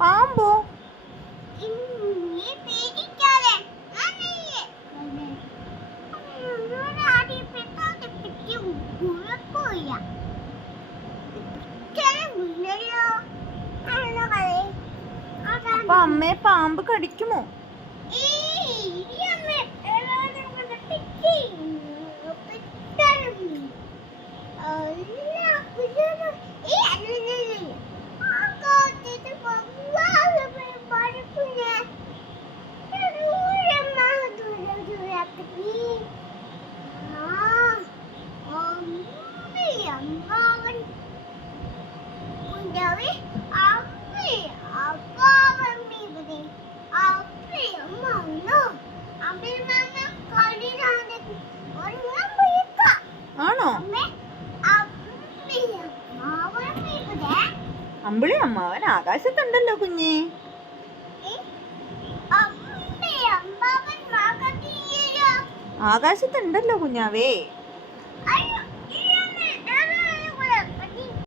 പാമ്പോ? അപ്പൊ അമ്മയെ പാമ്പ് കടിക്കുമോ? ആണോ? അമ്പിളി അമ്മാവൻ ആകാശത്തുണ്ടല്ലോ കുഞ്ഞേ. ആകാശത്തുണ്ടല്ലോ കുഞ്ഞാവേ.